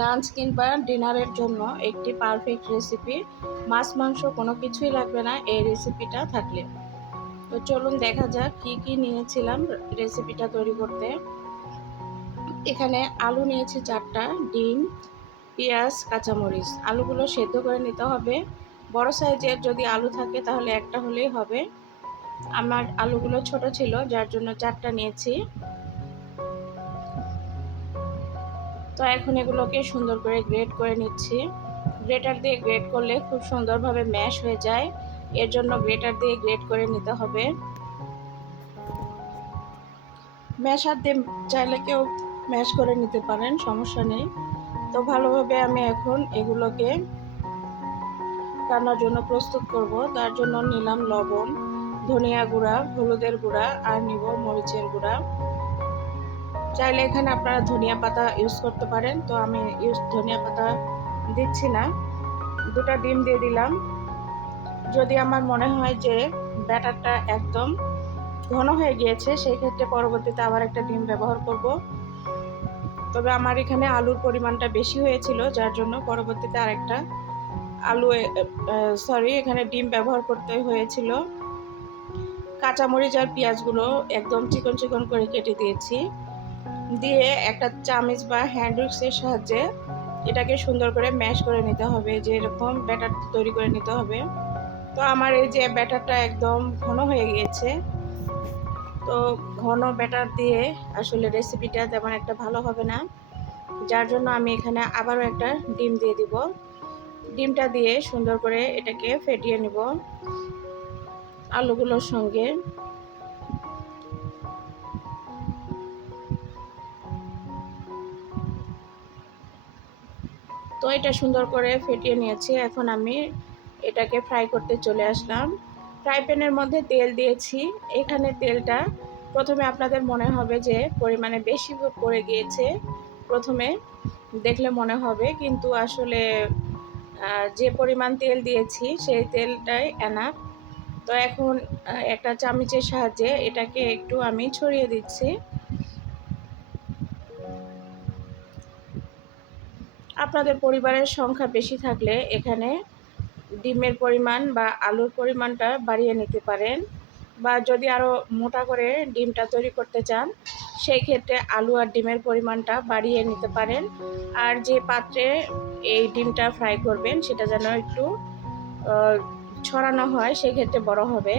Lunch কিংবা ডিনারের জন্য একটি পারফেক্ট রেসিপি। মাছ মাংস কোনো কিছুই লাগবে না এই রেসিপিটা থাকলে। তো চলুন দেখা যাক কি কি নিয়েছিলাম রেসিপিটা তৈরি করতে। এখানে আলু নিয়েছি 4টা, ডিম, পেঁয়াজ, কাঁচামরিচ। আলুগুলো সেদ্ধ করে নিতে হবে। বড় সাইজের যদি আলু থাকে তাহলে একটা হলেই হবে। আমার আলুগুলো ছোট ছিল যার জন্য 4টা নিয়েছি। তো এখন এগুলোকে সুন্দর করে গ্রেট করে নিচ্ছি। গ্রেটার দিয়ে গ্রেট করলে খুব সুন্দরভাবে ম্যাশ হয়ে যায়, এর জন্য গ্রেটার দিয়ে গ্রেট করে নিতে হবে। ম্যাশার দিয়ে চাইলে কেউ ম্যাশ করে নিতে পারেন, সমস্যা নেই। তো ভালোভাবে আমি এখন এগুলোকে রান্নার জন্য প্রস্তুত করব। তার জন্য নিলাম লবণ, ধনিয়া গুঁড়া, হলুদের গুঁড়া আর নিব মরিচের গুঁড়া। চাইলে এখানে আপনারা ধনিয়া পাতা ইউজ করতে পারেন, তো আমি ধনিয়া পাতা দিচ্ছি না। 2টা ডিম দিয়ে দিলাম। যদি আমার মনে হয় যে ব্যাটারটা একদম ঘন হয়ে গিয়েছে সেই ক্ষেত্রে পরবর্তীতে আবার একটা ডিম ব্যবহার করব। তবে আমার এখানে আলুর পরিমাণটা বেশি হয়েছিল যার জন্য পরবর্তীতে আরেকটা এখানে ডিম ব্যবহার করতে হয়েছিল। কাঁচামরিচ আর পেঁয়াজগুলো একদম চিকন চিকন করে কেটে দিয়েছি। দিয়ে একটা চামচ বা হ্যান্ড উইক্সের সাহায্যে এটাকে সুন্দর করে ম্যাশ করে নিতে হবে, যে এরকম ব্যাটার তৈরি করে নিতে হবে। তো আমার এই যে ব্যাটারটা একদম ঘন হয়ে গিয়েছে। তো ঘন ব্যাটার দিয়ে আসলে রেসিপিটা তেমন একটা ভালো হবে না, যার জন্য আমি এখানে আবারও একটা ডিম দিয়ে দিব। ডিমটা দিয়ে সুন্দর করে এটাকে ফেটিয়ে নিব আলুগুলোর সঙ্গে। তো এটা সুন্দর করে ফেটিয়ে নিয়েছি। এখন আমি এটাকে ফ্রাই করতে চলে আসলাম। ফ্রাই প্যানের মধ্যে তেল দিয়েছি। এখানে তেলটা প্রথমে আপনাদের মনে হবে যে পরিমাণে বেশি পড়ে গিয়েছে, প্রথমে দেখলে মনে হবে, কিন্তু আসলে যে পরিমাণ তেল দিয়েছি সেই তেলটাই এনাফ। তো এখন একটা চামচের সাহায্যে এটাকে একটু আমি ছড়িয়ে দিচ্ছি। আপনাদের পরিবারের সংখ্যা বেশি থাকলে এখানে ডিমের পরিমাণ বা আলুর পরিমাণটা বাড়িয়ে নিতে পারেন, বা যদি আরও মোটা করে ডিমটা তৈরি করতে চান সেই ক্ষেত্রে আলু আর ডিমের পরিমাণটা বাড়িয়ে নিতে পারেন। আর যে পাত্রে এই ডিমটা ফ্রাই করবেন সেটা যেন একটু ছড়ানো হয়, সেক্ষেত্রে বড় হবে।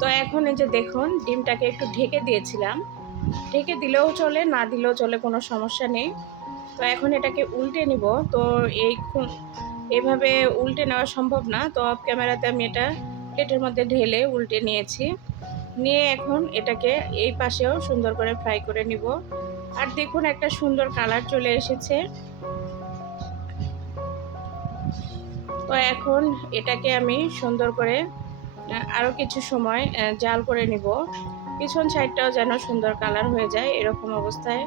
তো এখন এই যে দেখুন ডিমটাকে একটু ঢেকে দিয়েছিলাম, ঢেকে দিলেও চলে, না দিলেও চলে, কোনো সমস্যা নেই। তো এখন এটাকে উল্টে নিব। তো এভাবে উল্টে নেওয়া সম্ভব না, তো অফ ক্যামেরাতে আমি এটা প্লেটের মধ্যে ঢেলে উল্টে নিয়েছি। নিয়ে এখন এটাকে এই পাশেও সুন্দর করে ফ্রাই করে নিব। আর দেখুন একটা সুন্দর কালার চলে এসেছে। তো এখন এটাকে আমি সুন্দর করে আরও কিছু সময় জাল করে নিব। পিছন সাইডটাও যেন সুন্দর কালার হয়ে যায়, এরকম অবস্থায়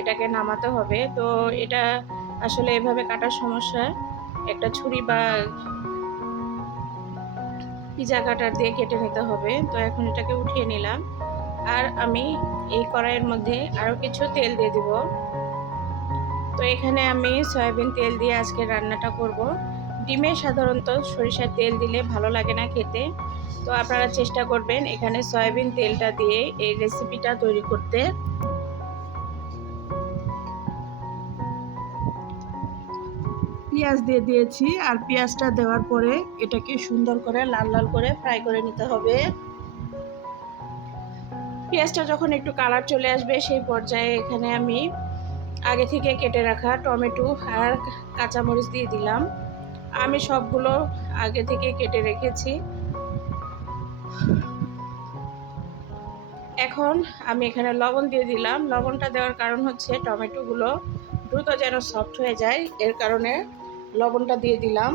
এটাকে নামাতে হবে। তো এটা আসলে এভাবে কাটার সমস্যা, একটা ছুরি বা পিজা কাটার দিয়ে কেটে নিতে হবে। তো এখন এটাকে উঠিয়ে নিলাম। আর আমি এই কড়াইয়ের মধ্যে আরও কিছু তেল দিয়ে দিব। তো এখানে আমি সয়াবিন তেল দিয়ে আজকে রান্নাটা করব। ডিমে সাধারণত সরিষার তেল দিলে ভালো লাগে না খেতে, তো আপনারা চেষ্টা করবেন এখানে সয়াবিন তেলটা দিয়ে এই রেসিপিটা তৈরি করতে। পেঁয়াজ দিয়ে দিয়েছি, আর পেঁয়াজটা দেওয়ার পরে এটাকে সুন্দর করে লাল লাল করে ফ্রাই করে নিতে হবে। পেঁয়াজটা যখন একটু কালার চলে আসবে সেই পর্যায়ে এখানে আমি আগে থেকে কেটে রাখা টমেটো আর কাঁচামরিচ দিয়ে দিলাম। আমি সবগুলো আগে থেকে কেটে রেখেছি। এখন আমি এখানে লবণ দিয়ে দিলাম। লবণটা দেওয়ার কারণ হচ্ছে টমেটোগুলো দ্রুত যেন সফট হয়ে যায়, এর কারণে লবণটা দিয়ে দিলাম।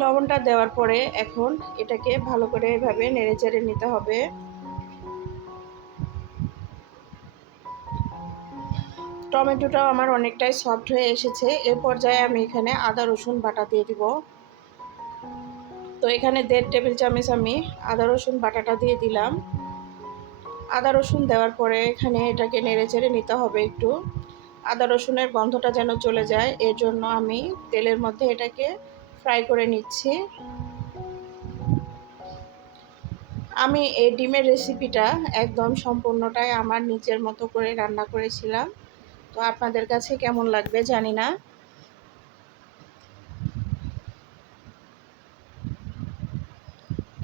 লবণটা দেওয়ার পরে এখন এটাকে ভালো করে এভাবে নেড়েচেড়ে নিতে হবে। টমেটোটাও আমার অনেকটাই সফট হয়ে এসেছে। এর পর্যায়ে আমি এখানে আদা রসুন বাটা দিয়ে দিব। তো এখানে 1.5 টেবিল চামচ আমি আদা রসুন বাটাটা দিয়ে দিলাম। আদা রসুন দেওয়ার পরে এখানে এটাকে নেড়েচেড়ে নিতে হবে একটু। আদা রসুনের গন্ধটা যেন চলে যায়, এর জন্য আমি তেলের মধ্যে এটাকে ফ্রাই করে নিচ্ছি। আমি এই ডিমের রেসিপিটা একদম সম্পূর্ণটাই আমার নিজের মতো করে রান্না করেছিলাম। তো আপনাদের কাছে কেমন লাগবে জানি না।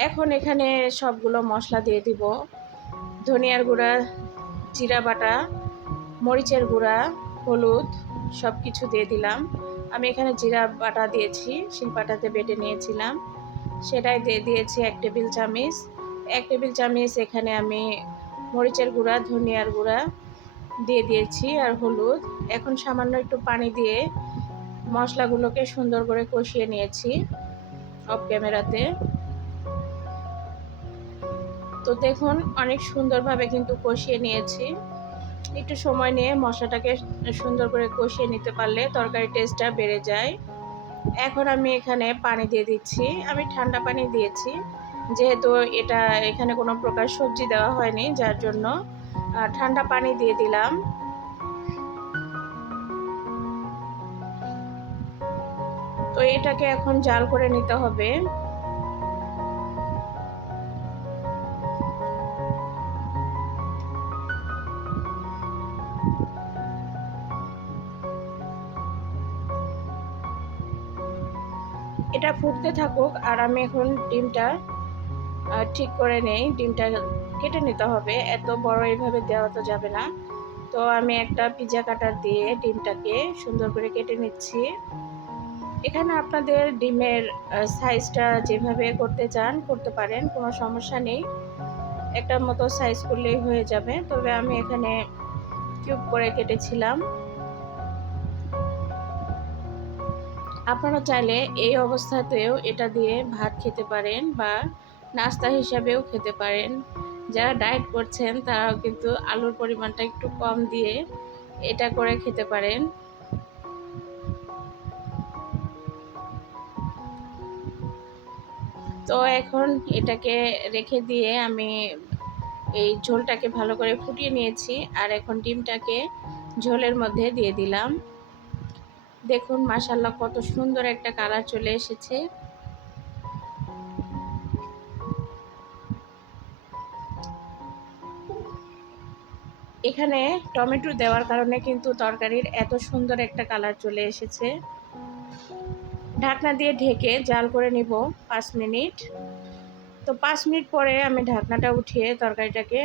এখন এখানে সবগুলো মশলা দিয়ে দিব। ধনিয়ার গুঁড়া, জিরা বাটা, মরিচের গুঁড়া, হলুদ সব কিছু দিয়ে দিলাম। আমি এখানে জিরা বাটা দিয়েছি, শিলপাটাতে বেটে নিয়েছিলাম, সেটাই দিয়ে দিয়েছি 1 টেবিল চামচ। 1 টেবিল চামচ এখানে আমি মরিচের গুঁড়া, ধনিয়ার গুঁড়া দিয়ে দিয়েছি আর হলুদ। এখন সামান্য একটু পানি দিয়ে মশলাগুলোকে সুন্দর করে কষিয়ে নিয়েছি অফ ক্যামেরাতে। তো দেখুন অনেক সুন্দরভাবে কিন্তু কষিয়ে নিয়েছি। একটু সময় নিয়ে মশলাটাকে সুন্দর করে কষিয়ে নিতে পারলে তরকারির টেস্টটা বেড়ে যায়। এখন আমি এখানে পানি দিয়ে দিচ্ছি। আমি ঠান্ডা পানি দিয়েছি, যেহেতু এখানে কোনো প্রকার সবজি দেওয়া হয়নি, যার জন্য ঠান্ডা পানি দিয়ে দিলাম। তো এটাকে এখন জাল করে নিতে হবে। এটা ফুটতে থাকুক আর আমি এখন ডিমটা ঠিক করে নেই। ডিমটা কেটে নিতে হবে, এত বড় এইভাবে দেওয়া তো যাবে না। তো আমি একটা পিৎজা কাটার দিয়ে ডিমটাকে সুন্দর করে কেটে নিচ্ছি। এখানে আপনাদের ডিমের সাইজটা যেভাবে করতে চান করতে পারেন, কোনো সমস্যা নেই। একটা মতো সাইজ করলেই হয়ে যাবে। তবে আমি এখানে কিউব করে কেটেছিলাম। আপনারা চাইলে এই অবস্থাতেও এটা দিয়ে ভাত খেতে পারেন বা নাস্তা হিসাবেও খেতে পারেন। যারা ডায়েট করছেন তারাও কিন্তু আলুর পরিমাণটা একটু কম দিয়ে এটা করে খেতে পারেন। তো এখন এটাকে রেখে দিয়ে আমি এই ঝোলটাকে ভালো করে ফুটিয়ে নিয়েছি আর এখন ডিমটাকে ঝোলের মধ্যে দিয়ে দিলাম। দেখুন মাশাআল্লাহ কত সুন্দর একটা কালার চলে এসেছে। এখানে টমেটো দেওয়ার কারণে কিন্তু তরকারির এত সুন্দর একটা কালার চলে এসেছে। ঢাকনা দিয়ে ঢেকে জাল করে নিব 5 মিনিট। তো 5 মিনিট পরে আমি ঢাকনাটা উঠিয়ে তরকারিটাকে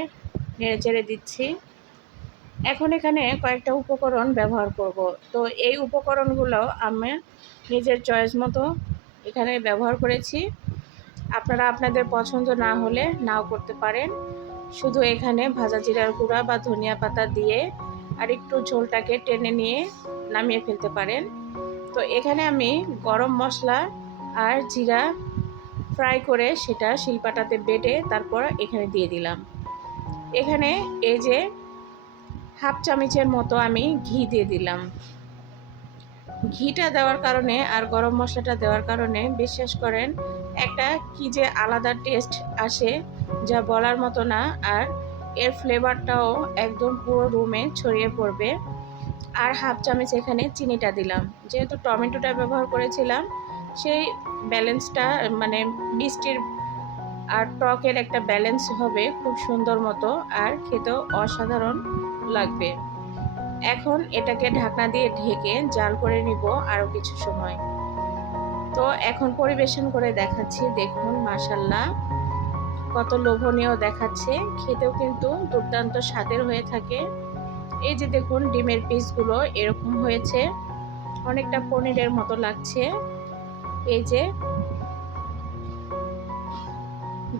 নেড়েচেড়ে দিচ্ছি। এখন এখানে কয়েকটা উপকরণ ব্যবহার করব। তো এই উপকরণগুলো আমি নিজের চয়েস মতো এখানে ব্যবহার করেছি। আপনারা আপনাদের পছন্দ না হলে নাও করতে পারেন। শুধু এখানে ভাজা জিরার গুঁড়া বা ধনিয়া পাতা দিয়ে আর একটু ঝোলটাকে টেনে নিয়ে নামিয়ে ফেলতে পারেন। তো এখানে আমি গরম মশলা আর জিরা ফ্রাই করে সেটা শিলপাটাতে বেটে তারপর এখানে দিয়ে দিলাম। এখানে এই যে হাফ চামচের মতো আমি ঘি দিয়ে দিলাম। ঘিটা দেওয়ার কারণে আর গরম মশলাটা দেওয়ার কারণে বিশ্বাস করেন একটা কি যে আলাদা টেস্ট আসে, যা বলার মতো না। আর এর ফ্লেভারটাও একদম পুরো রুমে ছড়িয়ে পড়বে। আর হাফ চামচ এখানে চিনিটা দিলাম, যেহেতু টমেটোটা ব্যবহার করেছিলাম সেই ব্যালেন্সটা মানে মিষ্টির আর টকের একটা ব্যালেন্স হবে খুব সুন্দর মতো, আর খেতেও অসাধারণ লাগবে। এখন এটাকে ঢাকনা দিয়ে ঢেকে জাল করে নিব আরও কিছু সময়। তো এখন পরিবেশন করে দেখাচ্ছি। দেখুন মাশাআল্লাহ কত লোভনীয় দেখাচ্ছে, খেতেও কিন্তু দুর্দান্ত স্বাদের হয়ে থাকে। এই যে দেখুন ডিমের পিসগুলো এরকম হয়েছে, অনেকটা পনিরের মতো লাগছে। এই যে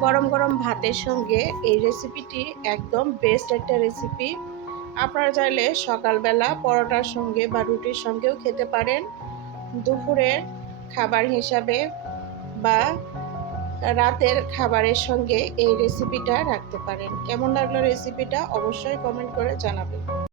গরম গরম ভাতের সঙ্গে এই রেসিপিটি একদম বেস্ট একটা রেসিপি। আপনারা চাইলে সকালবেলা পরোটার সঙ্গে বা রুটির সঙ্গেও খেতে পারেন, দুপুরের খাবার হিসাবে বা রাতের খাবারের সঙ্গে এই রেসিপিটা রাখতে পারেন। কেমন লাগলো রেসিপিটা অবশ্যই কমেন্ট করে জানাবেন।